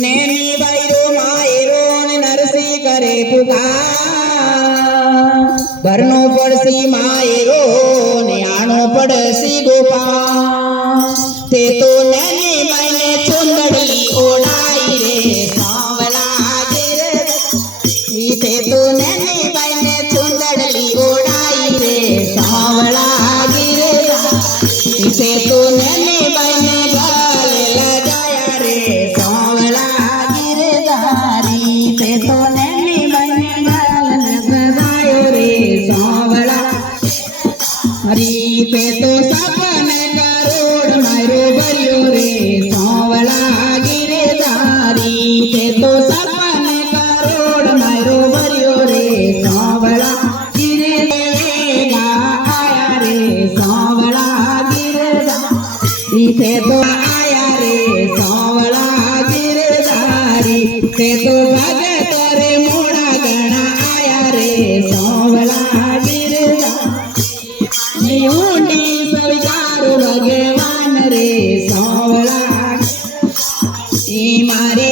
Naini बाईरो Miro Narsi करे पुकार Bharno पड़सी Miro ने आनो पड़सी गोपाल ते तो नैनी मैंने चुंदड़ी ओढ़ाई रे सांवला गिर ते तो नैनी मैंने चुंदड़ी ओढ़ाई रे सांवला गिर ते तो नैनी मैंने गाल लगाया रे सांवला गिरधारी ते तो नैनी मैंने गाल लगायो रे सांवला हरी ते तो सपने करोड़ मारो भरियो रे सांवला गिरधारी ते तो सपने करोड़ मारो भरियो रे सांवला गिरधारी आया रे सांवला गिरधारी ते तो आया रे सांवला गिरधारी ते तो भगत रे मोड़ा गणा आया रे सांवला गिरधारी ऊंडी स्वीकार भगवान रे सांवला मारे